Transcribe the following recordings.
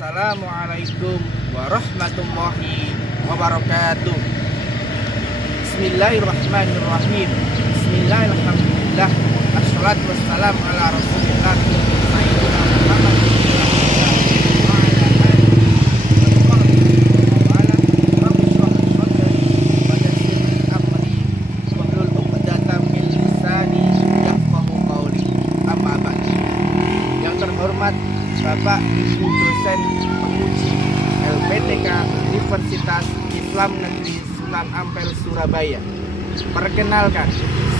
Assalamualaikum warahmatullahi wabarakatuh. Bismillahirrahmanirrahim. Bismillahirrahmanirrahim. Assalatu wassalam ala rasulillah Sayyidina Muhammad wa ala alihi wa sahbihi wa ala rabbi shrah li sadri wa yassir li amri wahlul 'uqdatam min lisani yafqahu qawli. Amma ba'd. Yang terhormat Bapak Ibu dosen penguji LPTK Universitas Islam Negeri Sunan Ampel Surabaya. Perkenalkan,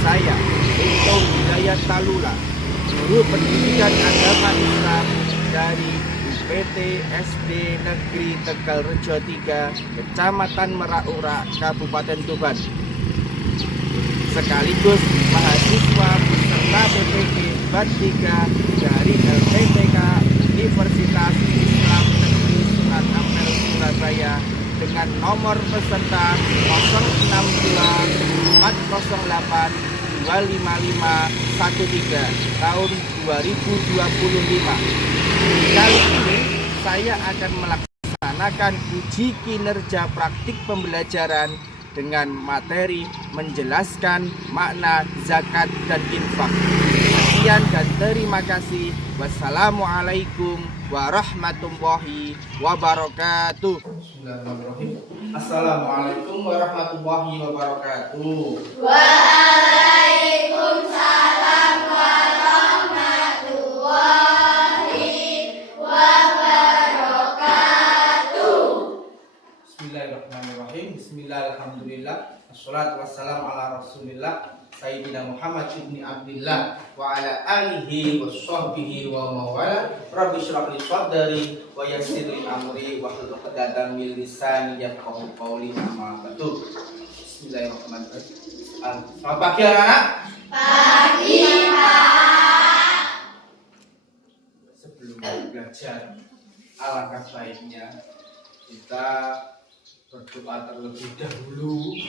saya Ito Hidayat Talula, guru pendidikan agama Islam dari UPT SD Negeri Tegalrejo 3, Kecamatan Merak-Ura, Kabupaten Tuban. Sekaligus mahasiswa peserta PPG Bat 3 dari LPTK Universitas Islam Negeri Sunan Ampel Surabaya dengan nomor peserta 06208255513 tahun 2025. Kali ini saya akan melaksanakan uji kinerja praktik pembelajaran dengan materi menjelaskan makna zakat dan infak. Sekian dan terima kasih. Wassalamualaikum warahmatullahi wabarakatuh. Bismillahirrahmanirrahim. Assalamualaikum warahmatullahi wabarakatuh. Waalaikumsalam warahmatullahi wabarakatuh. Bismillahirrahmanirrahim. Bismillahirrahmanirrahim. Assalatu wassalamu ala rasulillah Sayyidina Muhammad ibn Abdillah wa ala alihi wa sahbihi wa mawala. Rabbi shrah li sadri wa yassir li amri wahlul 'uqdatam min lisani yafqahu qawli. Amma ba'du. Bismillahirrahmanirrahim. Selamat pagi anak-anak. Pagi, Pak. Sebelum belajar, alangkah baiknya kita berdoa terlebih dahulu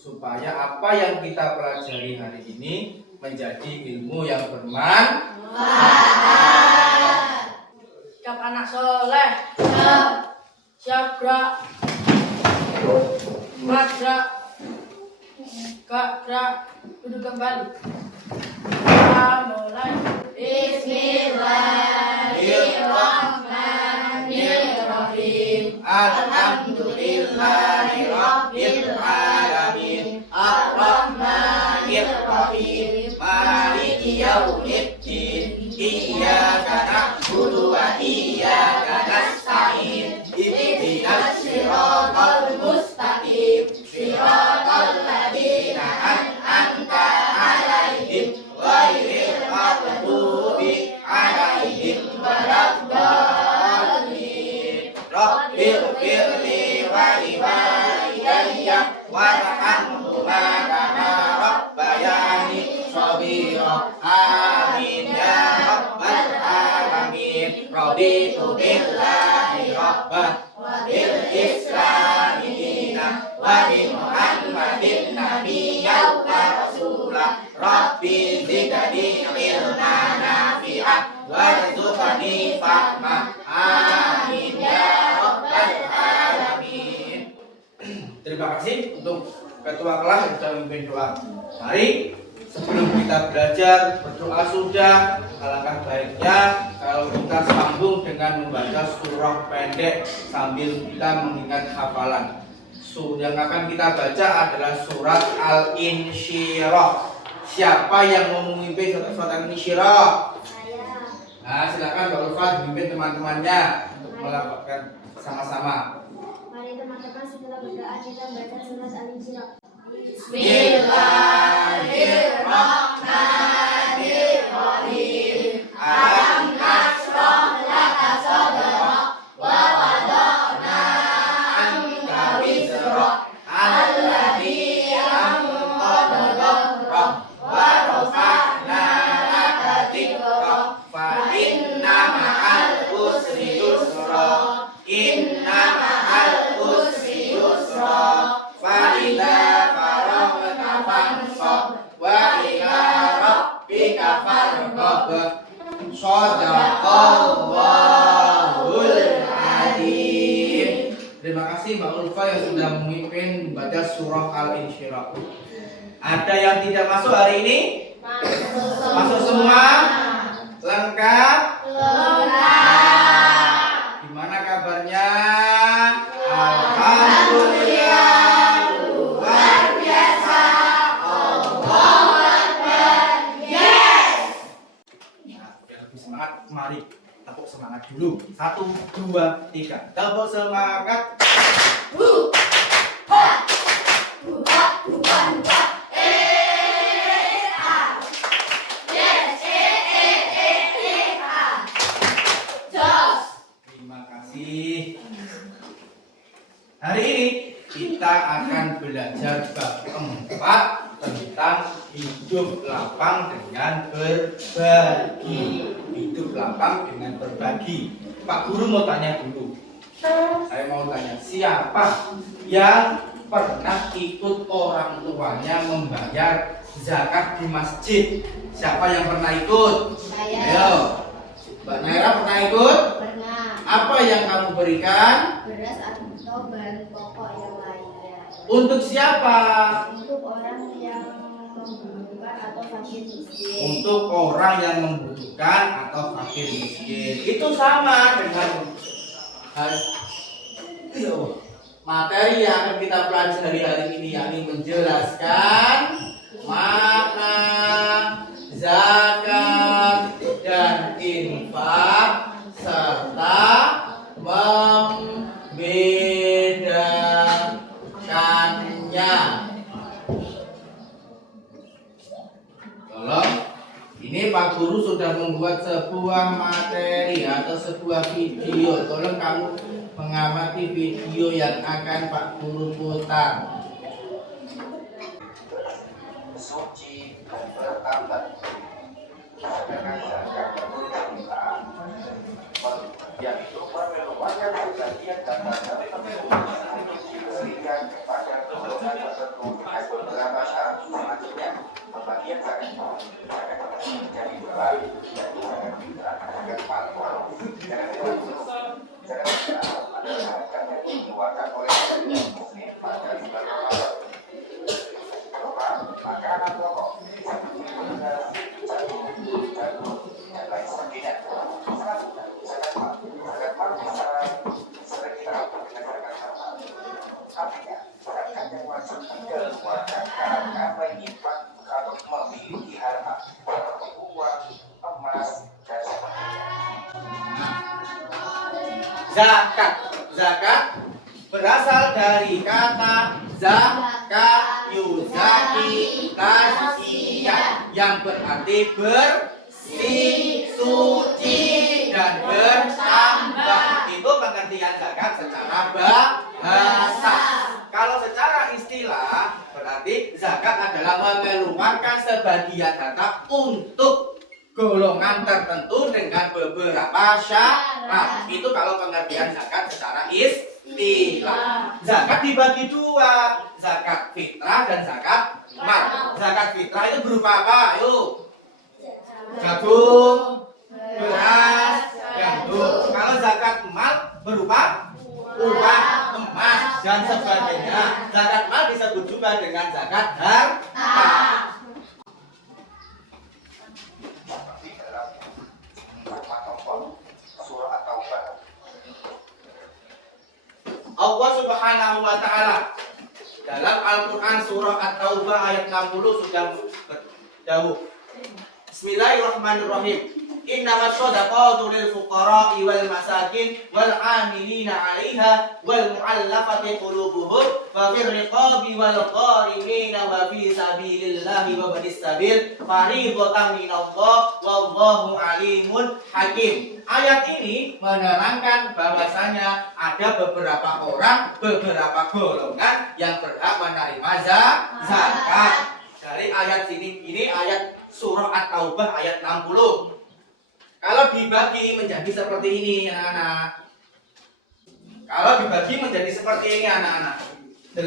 supaya apa yang kita pelajari hari ini menjadi ilmu yang bermanfaat. Siap anak soleh. Siap gerak. Gerak. Gerak. Duduk kembali. Kita mulai. Bismillahirrahmanirrahim. Alhamdulillahi rabbil alamin. Ar-Rahmanir-Rahim. Maliki yaumiddin. Iyyaka na'budu wa iyyaka nasta'in. Ihdinas siratal mustaqim. Siratal ladzina an'amta 'alaihim ghairil maghdubi 'alaihim waladdallin. Rabbighfirli wa liwalidayya warhamhuma kama rabbayani shaghira. Amin ya rabbal alamin. Raditu billahi rabban wa bil islami dinan wa bi Muhammadin nabiyyan wa rasulah. Rabbi zidni ilman nafi'an warzuqni fahma. Amin ya rabbal alamin. Terima kasih untuk ketua kelas yang sudah memimpin doa. Mari sebelum kita belajar berdoa sudah, alangkah baiknya kalau kita sambung dengan membaca surah pendek sambil kita mengingat hafalan. Yang akan kita baca adalah surat Al-Insyirah. Siapa yang mau memimpin surat Al-Insyirah? Nah, silakan Pak Ulfat memimpin teman-temannya untuk melakukan sama-sama. Mari teman-teman setelah berdoa kita baca surat Al-Insyirah. Bismillahirrahmanirrahim. Alam nashrah laka sadrak wa wada'na anka wizrak alladzi anqadha dhahrak wa rafa'na laka dhikrak fa inna ma'al usri yusra. Inna ma'al usri yusra. Fa idza faragta fansab wa ila rabbika farghab. Shadaqallahul Terima kasih Mbak Ulfa yang sudah memimpin membaca surah Al-Insyirah. Ada yang tidak masuk hari ini? Masuk semua? Lengkap? Gimana kabarnya? Alhamdulillah, luar biasa. Allahu Akbar. Yes. Nah, biar lebih semangat, mari tepuk semangat dulu. 1, 2, 3. Tepuk semangat. Terima kasih. Hari ini kita akan belajar bab 4 tentang hidup lapang dengan berbagi. Hidup lapang dengan berbagi. Pak Guru mau tanya dulu. Saya mau tanya, siapa yang pernah ikut orang tuanya membayar zakat di masjid? Siapa yang pernah ikut? Saya. Ayo. Mbak Naira pernah ikut? Pernah. Apa yang kamu berikan? Beras atau bahan pokok yang lainnya. Untuk siapa? Untuk orang yang membutuhkan atau fakir miskin. Untuk orang yang membutuhkan atau fakir miskin. Itu sama dengan materi yang akan kita pelajari hari ini, yakni menjelaskan makna zakat dan infak serta membedakannya. Tolong, ini Pak Guru sudah membuat sebuah materi atau sebuah video. Tolong kamu mengamati video yang akan Pak Guru putar. Suci dan bertambah. Yang itu memerlukan sebagian data diberikan kepada golongan tertentu dengan beberapa syarat selanjutnya. Pembagian zakat menjadi dua, yaitu zakat fitrah dan zakat mal. Zakat fitrah adalah zakat yang dikeluarkan oleh muslim pada bulan Ramadan. Makanan pokok seperti beras, jagung, dan lain sebagainya. Zakat mal bisa sering diterapkan dengan zakat harta. Artinya, zakat yang wajib dikeluarkan karena menyimpan atau memiliki harta seperti uang, emas, dan sebagainya. Zakat berasal dari kata zakat yuzaki tasiyah yang berarti bersih, suci, dan bertambah. Itu pengertian zakat secara bahasa. Kalau secara istilah berarti zakat adalah mengeluarkan sebagian harta untuk golongan tertentu dengan beberapa syarat. Itu kalau pengertian zakat secara istilah. Zakat dibagi dua, zakat fitrah dan zakat mal. Zakat fitrah itu berupa apa? Ayo. Jagung, beras, gandum. Kalau zakat mal berupa uang, emas, dan sebagainya. Zakat mal disebut juga dengan zakat harta. Allah Subhanahu wa taala dalam Al-Qur'an surah At-Taubah ayat 60 sudah berdawuh. Bismillahirrahmanirrahim. Innamas shadaqatu lil fuqara'i wal masakin wal 'amilina 'alaiha wal mu'allafati qulubuhum wa fir riqabi wal qarimina wa fi sabilillahi wa banis sabil fariidatan minallah wallahu 'alimun hakim. Ayat ini menerangkan bahwasanya ada beberapa orang, beberapa golongan yang berhak menerima zakat. Dari ayat ini ayat surah At-Taubah ayat 60. Kalau dibagi menjadi seperti ini anak-anak. Kalau dibagi menjadi seperti ini anak-anak. 8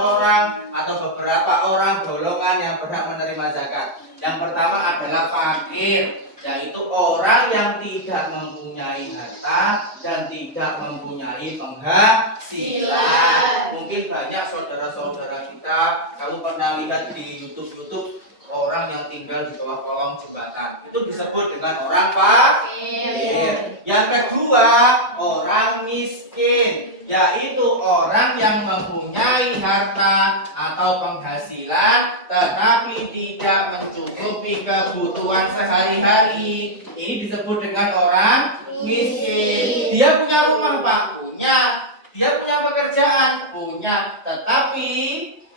orang atau beberapa orang golongan yang berhak menerima zakat. Yang pertama adalah fakir. yaitu orang yang tidak mempunyai harta dan tidak mempunyai penghasilan. Mungkin banyak saudara-saudara kita, kamu pernah lihat di YouTube orang yang tinggal di bawah kolong jembatan. Itu disebut dengan orang fakir. Yang kedua, orang miskin, yaitu orang yang mempunyai harta atau penghasilan tetapi tidak mencukupi kebutuhan sehari-hari. Ini disebut dengan orang miskin. Dia punya rumah, Pak? Punya. Dia punya pekerjaan? Punya. Tetapi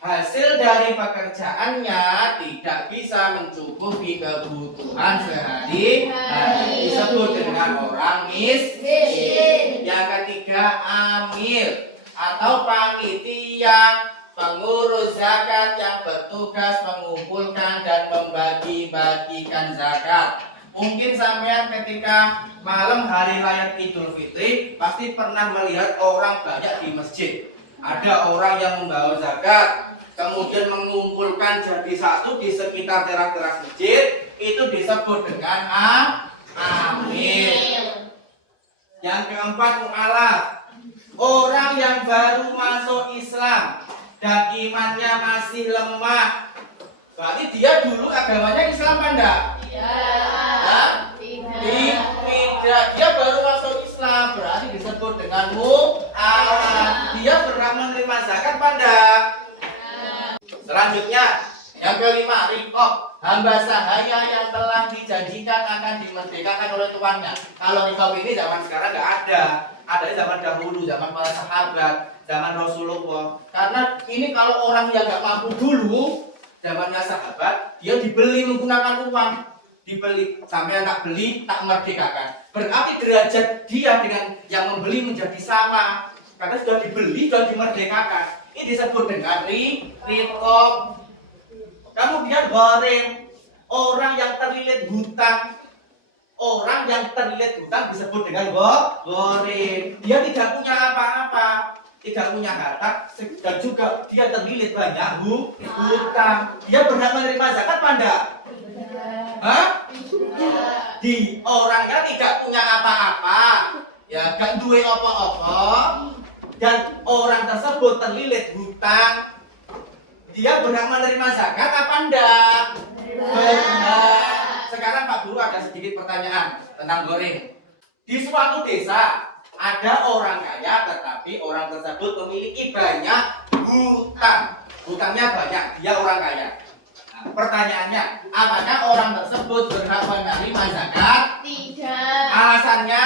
hasil dari pekerjaannya tidak bisa mencukupi kebutuhan sehari-hari. Disebut dengan orang miskin. Yang ketiga, amil atau panitia, pengurus zakat yang bertugas mengumpulkan dan membagi-bagikan zakat. Mungkin sampean ketika malam hari raya Idul Fitri pasti pernah melihat orang banyak di masjid. Ada orang yang membawa zakat, kemudian mengumpulkan jadi satu di sekitar teras-teras masjid. Itu disebut dengan amil. Yang keempat, mu'alaf, orang yang baru masuk Islam dan imannya masih lemah. Berarti dia dulu agamanya Islam apa enggak? Tidak. Dia baru masuk Islam, berarti disebut dengan mu'alaf. Dia berhak menerima zakat apa enggak? Selanjutnya, yang kelima, riqab, hamba sahaya yang telah dijanjikan akan dimerdekakan oleh tuannya. Kalau riqab ini zaman sekarang nggak ada. Ada di zaman dahulu, zaman para sahabat, zaman Rasulullah. Karena ini kalau orang yang nggak mampu dulu, zamannya sahabat, dia dibeli menggunakan uang. Dibeli, sampai tak beli, tak merdekakan. Berarti derajat dia dengan yang membeli menjadi sama. Karena sudah dibeli, sudah dimerdekakan. Ini disebut dengan riqab. Kemudian gharim, orang yang terlilit hutang. Orang yang terlilit hutang disebut dengan gharim. Dia tidak punya apa-apa, tidak punya harta, dan juga dia terlilit banyak hutang. Dia berhak menerima zakat apa enggak? Di orangnya tidak punya apa-apa, ya gak duwe apa-apa, dan orang tersebut terlilit hutang. Dia berhak menerima zakat apa enggak? Berhak. Sekarang Pak Guru ada sedikit pertanyaan tentang goreng. Di suatu desa ada orang kaya, tetapi orang tersebut memiliki banyak hutang. Hutangnya banyak, dia orang kaya. Nah, pertanyaannya, apakah orang tersebut berhak menerima zakat? Tidak. Alasannya?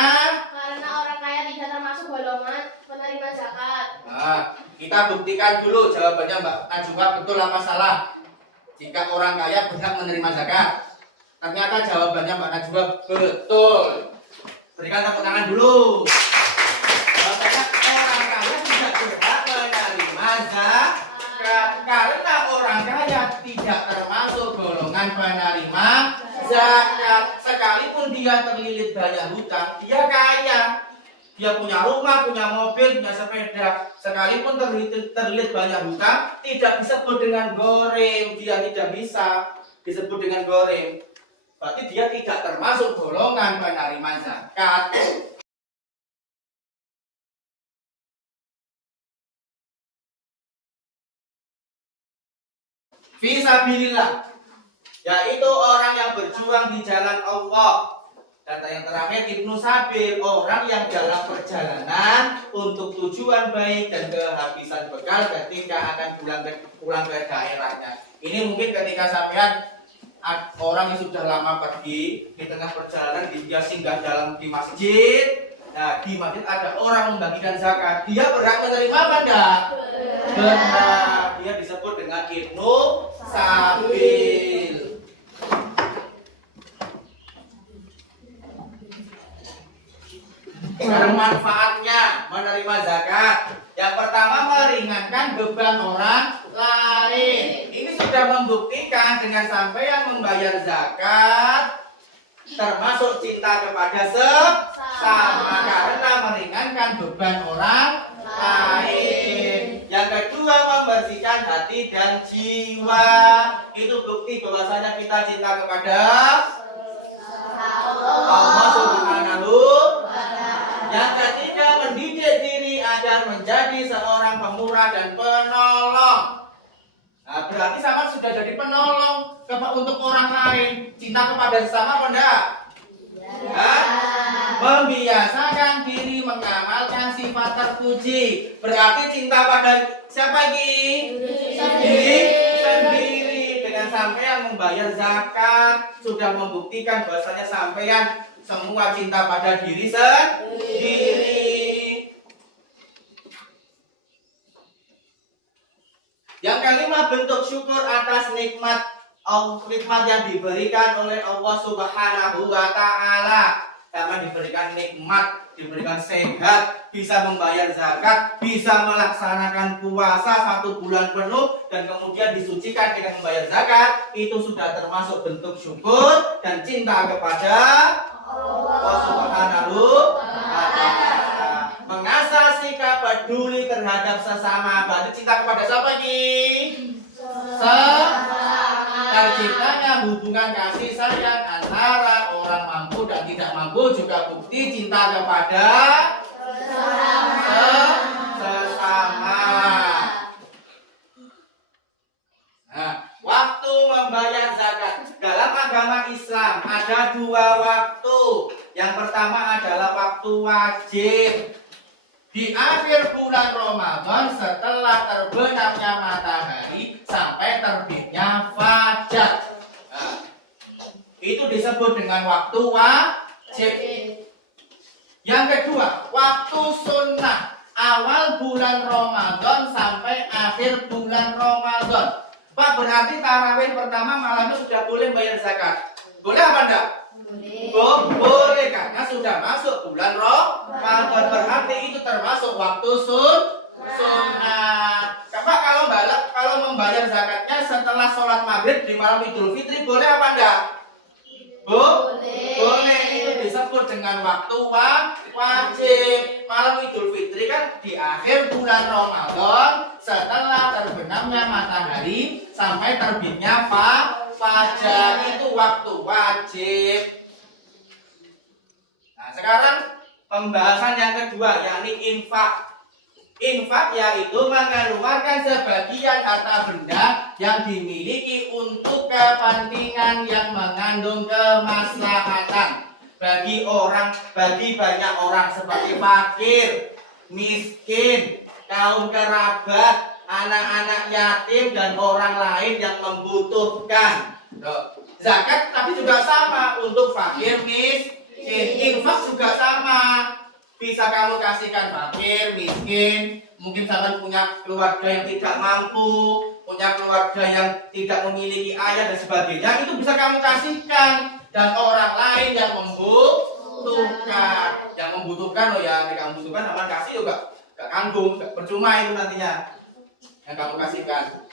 Karena orang kaya tidak termasuk golongan penerima zakat. Nah, kita buktikan dulu jawabannya Mbak Najwa betul apa salah. Jika orang kaya berhak menerima zakat. Ternyata jawabannya Mbak Najwa betul. Berikan tepuk tangan dulu. Jawabannya orang kaya tidak berhak menerima zakat karena orang kaya tidak termasuk golongan penerima zakat. Sekalipun dia terlilit banyak hutang, dia kaya. Dia punya rumah, punya mobil, punya sepeda. Sekalipun terlilit banyak hutang, tidak disebut dengan goreng. Dia tidak bisa disebut dengan goreng. Berarti dia tidak termasuk golongan penerima zakat. Fisabilillah, yaitu orang yang berjuang di jalan Allah. Kata yang terakhir, Ibnu Sabil, orang yang dalam perjalanan untuk tujuan baik dan kehabisan bekal ketika akan pulang ke daerahnya. Ini mungkin ketika sampean orang yang sudah lama pergi di tengah perjalanan, dia singgah di masjid. Nah, di masjid ada orang membagikan zakat. Dia berhak menerima apa enggak? Berhak. Dia disebut dengan Ibnu Sabil. Sekarang manfaatnya menerima zakat. Yang pertama, meringankan beban orang lain. Ini sudah membuktikan dengan sampai yang membayar zakat termasuk cinta kepada sesama karena meringankan beban orang lain. Yang kedua, membersihkan hati dan jiwa. Itu bukti bahwasanya kita cinta kepada menjadi penolong untuk orang lain. Cinta kepada sesama apa enggak? Hah? Membiasakan diri mengamalkan sifat terpuji. Berarti cinta pada siapa ini? Diri sendiri. Dengan sampean membayar zakat sudah membuktikan bahwasanya sampean semua cinta pada diri sendiri. Yang kelima, bentuk syukur atas nikmat yang diberikan oleh Allah Subhanahu wa Ta'ala. Karena diberikan nikmat, diberikan sehat, bisa membayar zakat, bisa melaksanakan puasa 1 bulan penuh, dan kemudian disucikan dengan membayar zakat, itu sudah termasuk bentuk syukur dan cinta kepada Allah Subhanahu wa Ta'ala. Mengasah sikap peduli terhadap sesama, berarti cinta kepada siapa ini? Terciptanya hubungan kasih sayang antara orang mampu dan tidak mampu juga bukti cinta kepada sesama. Nah, waktu membayar zakat dalam agama Islam ada 2 waktu. Yang pertama adalah waktu wajib. Di akhir bulan Ramadan setelah terbenamnya matahari sampai terbitnya fajar. Nah, itu disebut dengan waktu wajib. Yang kedua, waktu sunnah. Awal bulan Ramadan sampai akhir bulan Ramadan. Pak, berarti tarawih pertama malamnya sudah boleh bayar zakat. Boleh apa enggak? Boleh, karena sudah masuk bulan Ramadan. Berarti itu termasuk waktu sunnah. Pak, kalau membayar zakatnya setelah sholat maghrib di malam Idul Fitri boleh apa enggak? Boleh. Itu disebut dengan waktu wajib. Malam Idul Fitri kan di akhir bulan Ramadan setelah terbenamnya matahari sampai terbitnya fajar, itu waktu wajib. Nah, sekarang pembahasan yang kedua, yakni infak. Infak yaitu mengeluarkan sebagian harta benda yang dimiliki untuk kepentingan yang mengandung kemaslahatan bagi banyak orang seperti fakir, miskin, kaum kerabat, anak-anak yatim dan orang lain yang membutuhkan. Zakat tapi juga sama untuk fakir, miskin. Infak juga sama. Bisa kamu kasihkan fakir, miskin, mungkin sampai punya keluarga yang tidak mampu, punya keluarga yang tidak memiliki ayah dan sebagainya, itu bisa kamu kasihkan. Dan orang lain yang membutuhkan, yang kamu butuhkan sama kasih juga gak kanggung, gak percuma itu nantinya yang kamu kasihkan.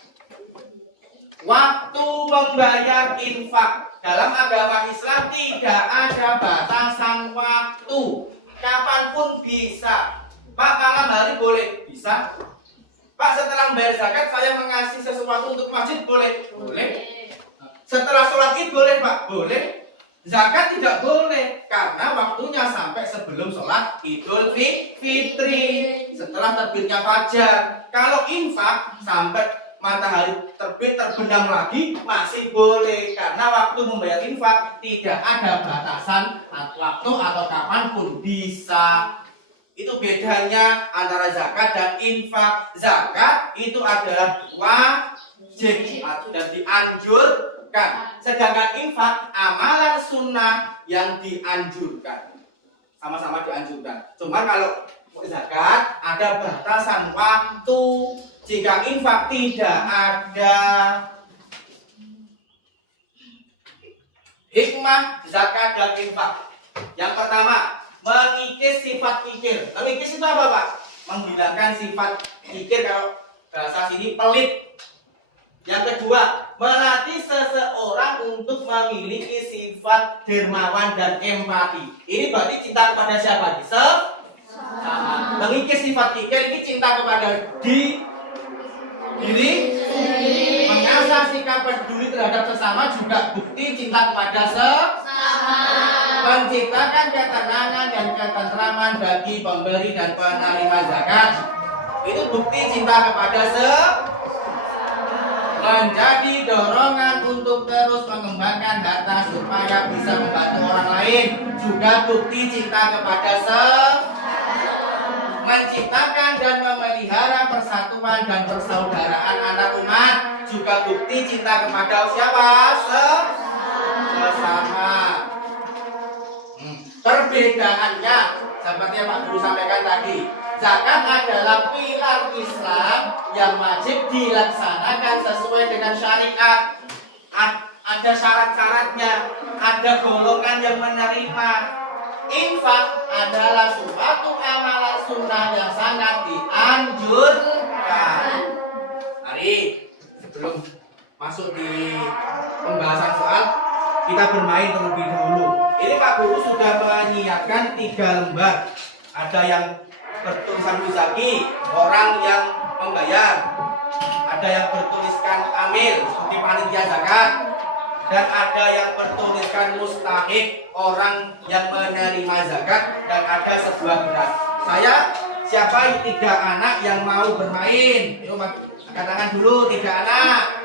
Waktu membayar infak dalam agama Islam tidak ada batasan waktu. Kapanpun bisa. Pak, malam hari boleh? Bisa. Pak, setelah membayar zakat saya mengasih sesuatu untuk masjid boleh? Boleh. Setelah sholat id boleh, Pak? Boleh. Zakat tidak boleh karena waktunya sampai sebelum sholat Idul Fitri, setelah terbitnya fajar. Kalau infak sampai matahari terbit terbenam lagi masih boleh, karena waktu membayar infak tidak ada batasan waktu atau kapanpun bisa. Itu bedanya antara zakat dan infak. Zakat itu adalah wajib dan dianjurkan, sedangkan infak amalan sunnah yang dianjurkan, sama-sama dianjurkan. Cuma kalau zakat ada batasan waktu. Jika infak tidak ada. Hikmah zakat dan infak. Yang pertama, mengikis sifat kikir. Mengikis itu apa, Pak? Menghilangkan sifat kikir, kalau bahasa sini pelit. Yang kedua, melatih seseorang untuk memiliki sifat dermawan dan empati. Ini berarti cinta kepada siapa? Sama. Mengikis sifat kikir ini cinta kepada diri, mengasah sikap peduli terhadap sesama juga bukti cinta kepada sesama. Menciptakan ketenangan dan ketentraman bagi pemberi dan penerima zakat, itu bukti cinta kepada sesama. menjadi dorongan untuk terus mengembangkan harta supaya bisa membantu orang lain. Juga bukti cinta kepada menciptakan dan memelihara persatuan dan persaudaraan antar umat. Juga bukti cinta kepada siapa? Sesama. Perbedaannya seperti yang Pak Guru sampaikan tadi, zakat adalah pilar Islam yang wajib dilaksanakan sesuai dengan syariat. Ada syarat-syaratnya, ada golongan yang menerima. Infak adalah suatu amalan sunnah yang sangat dianjurkan. Mari sebelum masuk di pembahasan soal, kita bermain terlebih dahulu. Ini Pak Guru sudah menyiapkan 3 lembar. Ada yang bertulisan muzaki, orang yang membayar. Ada yang bertuliskan amil, seperti panitia zakat. Dan ada yang bertuliskan mustahik, orang yang menerima zakat. Dan ada sebuah gerak. Siapa 3 anak yang mau bermain? Yuk angkat tangan dulu, 3 anak.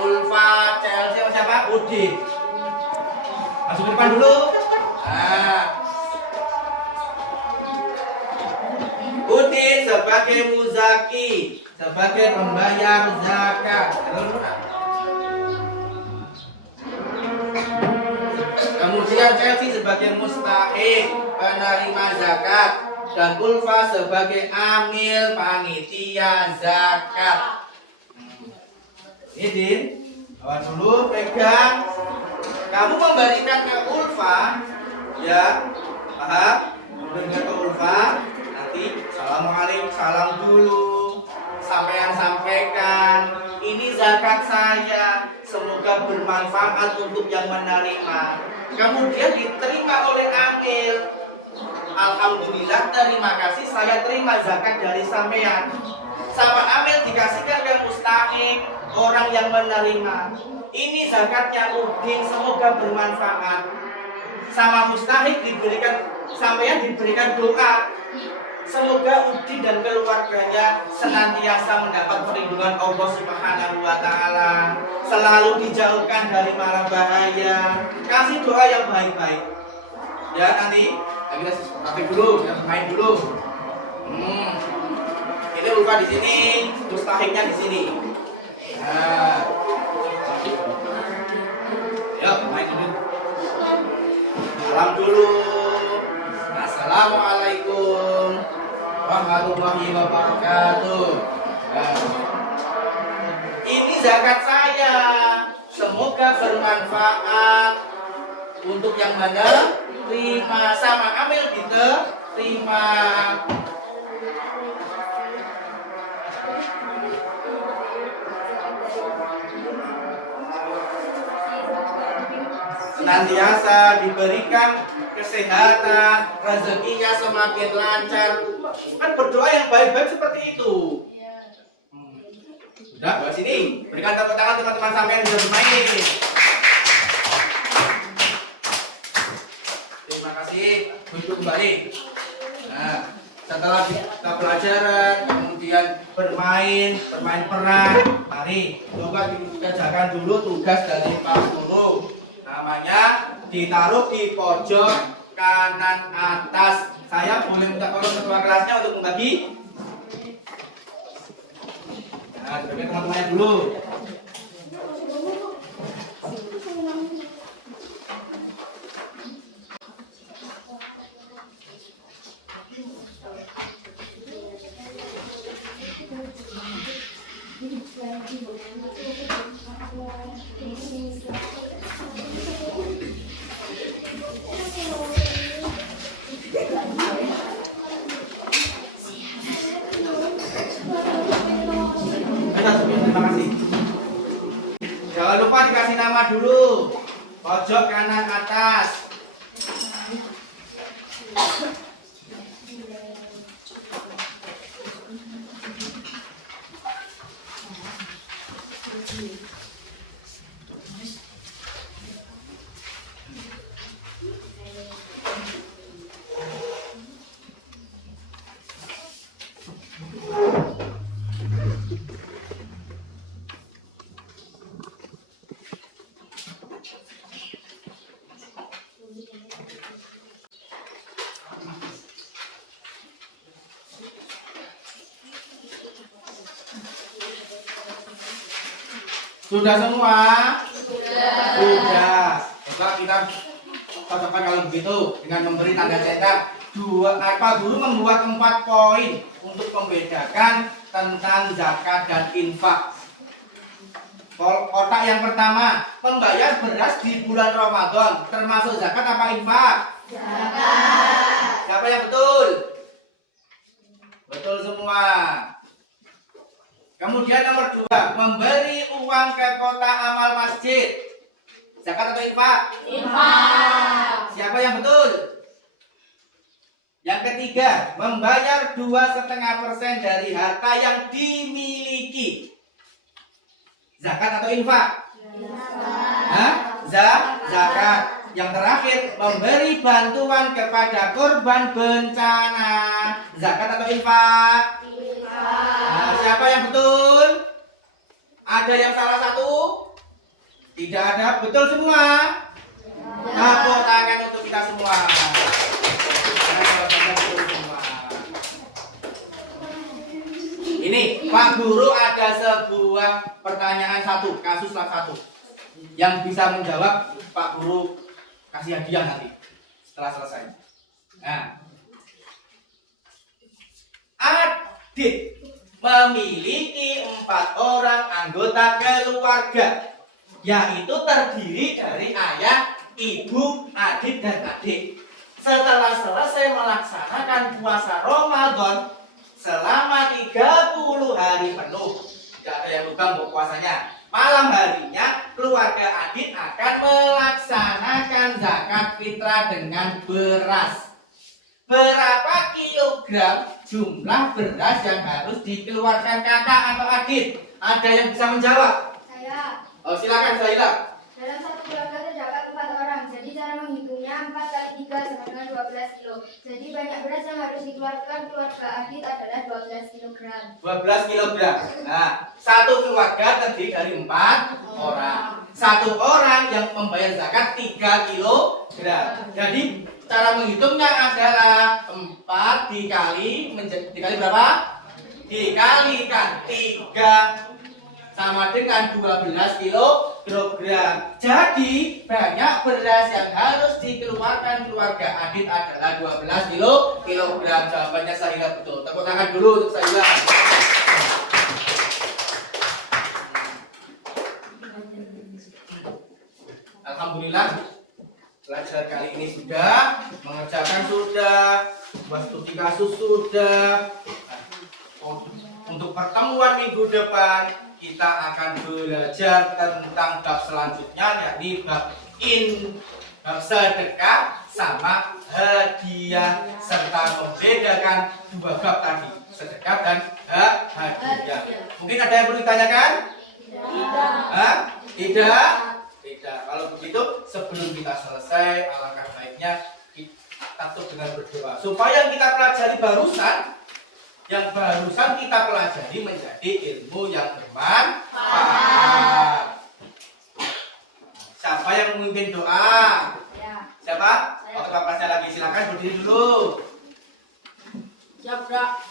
Ulfa, Chelsea, siapa? Udin. Masuk ke depan dulu. Udin sebagai muzaki, sebagai pembayar zakat. Kemudian Chelsea sebagai mustahik, penerima zakat. Dan Ulfa sebagai amil panitia zakat. Udin, bawa dulu, pegang. Kamu memberikan ke Ulfa, ya, paham? Memberikan ke Ulfa, nanti assalamualaikum, salam dulu, sampaikan, ini zakat saya, semoga bermanfaat untuk yang menerima. Kemudian diterima oleh amil. Alhamdulillah, terima kasih, saya terima zakat dari sampean. Sama amil dikasihkan ke mustahik, orang yang menerima. Ini zakatnya Udin, semoga bermanfaat. Sama mustahik sampean diberikan doa, semoga Udin dan keluarganya senantiasa mendapat perlindungan Allah Subhanahu wa Ta'ala, selalu dijauhkan dari mara bahaya. Kasih doa yang baik-baik. Ya, nanti kita pakai dulu, kita main dulu. Ini Ulfa di sini, mustahiknya di sini. Nah, yuk main dulu. Salam dulu. Assalamualaikum warahmatullahi wabarakatuh. Nah, ini zakat saya, semoga bermanfaat untuk yang menerima. Sama amil diterima. Senantiasa diberikan kesehatan, rezekinya semakin lancar. Kan berdoa yang baik-baik seperti itu. Sudah, buat sini. Berikan tepuk tangan teman-teman sampean yang sudah bermain. Terima kasih. Duduk kembali. Nah, setelah kita pelajaran, kemudian bermain peran. Mari coba dikerjakan dulu tugas dari Pak Guru. Namanya ditaruh di pojok kanan atas. Saya boleh minta tolong ketua kelasnya untuk membagi. Nah, sebagai teman-temannya dulu. Terima kasih. Jangan lupa dikasih nama dulu. Pojok kanan atas. Sudah semua? Sudah. Sudah. Coba kita cocokkan kalau begitu dengan memberi tanda cetak. Pak Guru membuat 4 poin untuk membedakan tentang zakat dan infak. Kotak yang pertama, membayar beras di bulan Ramadan termasuk zakat apa infak? Zakat. Siapa yang betul? Betul semua. Kemudian nomor 2, memberi uang ke kotak amal masjid. Zakat atau infak? Infak. Siapa yang betul? Yang ketiga, membayar 2,5% dari harta yang dimiliki. Zakat atau infak? Hah? Zakat. Yang terakhir, memberi bantuan kepada korban bencana. Zakat atau infak? Nah, siapa yang betul? Ada yang salah satu? Tidak ada. Betul semua? Tepuk tangan untuk kita semua. Ini Pak Guru ada sebuah pertanyaan satu, kasuslah satu. Yang bisa menjawab Pak Guru kasih hadiah nanti setelah selesai. Nah, Adit memiliki 4 orang anggota keluarga, yaitu terdiri dari ayah, ibu, adik, dan adik. Setelah selesai melaksanakan puasa Ramadan selama 30 hari penuh, tidak ada yang lupa untuk puasanya. Malam harinya keluarga Adit akan melaksanakan zakat fitrah dengan beras. Berapa kilogram jumlah beras yang harus dikeluarkan kakak atau Adit? Ada yang bisa menjawab? Saya. Oh, silakan Zaila. Dalam satu keluarga terdapat 4 orang, jadi cara menghitungnya 4 kali 3 sama dengan 12 kilo. Jadi banyak beras yang harus dikeluarkan keluarga Adit adalah 12 kilogram. 12 kilogram. Nah, satu keluarga terdiri dari 4 orang. Satu orang yang membayar zakat 3 kilogram. Jadi cara menghitungnya adalah 4 dikali berapa? Dikalikan 3 sama dengan 12 kilogram. Jadi banyak beras yang harus dikeluarkan keluarga Adit adalah 12 kilogram. Jawabannya Sahila betul. Tepuk tangan dulu untuk Sahila. Alhamdulillah, pelajaran kali ini sudah, mengerjakan sudah, buat studi kasus sudah. Untuk pertemuan minggu depan kita akan belajar tentang bab selanjutnya, yakni bab sedekah sama hadiah, serta membedakan 2 bab tadi, sedekah dan hadiah. Mungkin ada yang perlu ditanyakan? Tidak. Tidak? Tidak. Kalau begitu, sebelum kita selesai, alangkah baiknya kita tutup dengan berdoa supaya kita pelajari yang barusan kita pelajari menjadi ilmu yang bermanfaat. Siapa yang memimpin doa? Ya. Siapa? Oh, ketua kelasnya lagi, silakan berdiri dulu. Siap, Kak.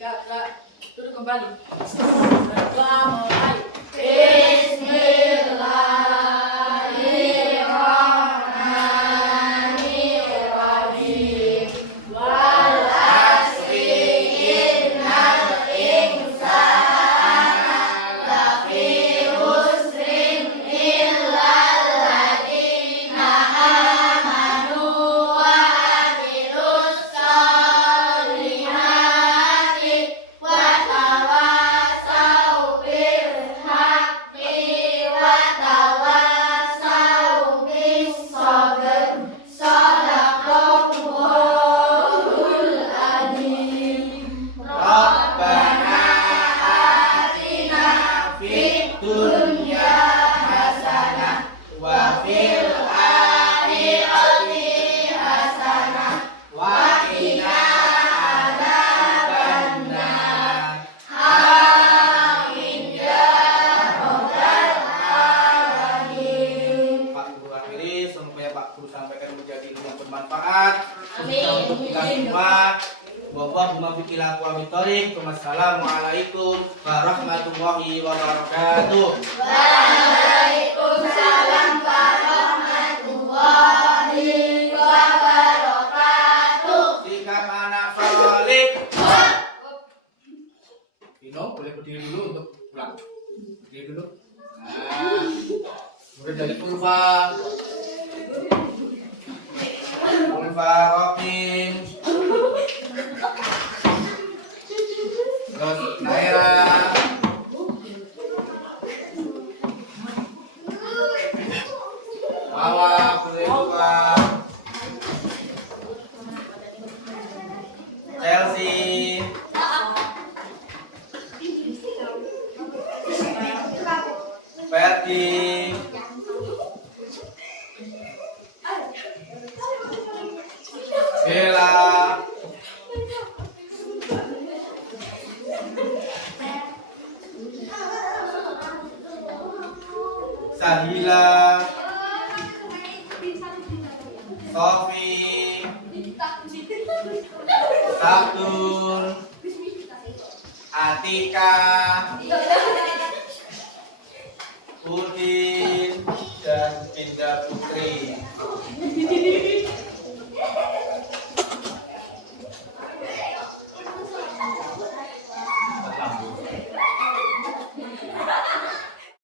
Kak. Duduk kembali. Berdoa mulai. Bismillahirrahmanirrahim. Wal asri innal insana lafi khusrin illal ladzina amanu wa amilus solihati wa tawassaw bil haqqi wa tawassaw bis sabr. Shadaqallahul adzim. Rabbana atina fid dunya hasanah wa fil akhirati hasanah wa qina adzabannar. Amin ya rabbal alamin. Pak Guru akhiri, semoga Pak Guru sampaikan menjadi ilmu yang bermanfaat. Amin. Untuk kita semua. Wallahu muwaffiq ila aqwamit thoriq. Wassalamualaikum warahmatullahi wabarakatuh. Waalaikumsalam warahmatullahi wabarakatuh. Sikap anak soleh. Pino boleh berdiri dulu untuk pulang. Berdiri dulu. Nah, mulai dari Ulfa. Ulfa Rokin. Terus Naira. Wawa boleh buka. Chelsea. Ferdi. Bella. Sahila. Sofi. Sabtun. Atika. Udin dan Indah Putri.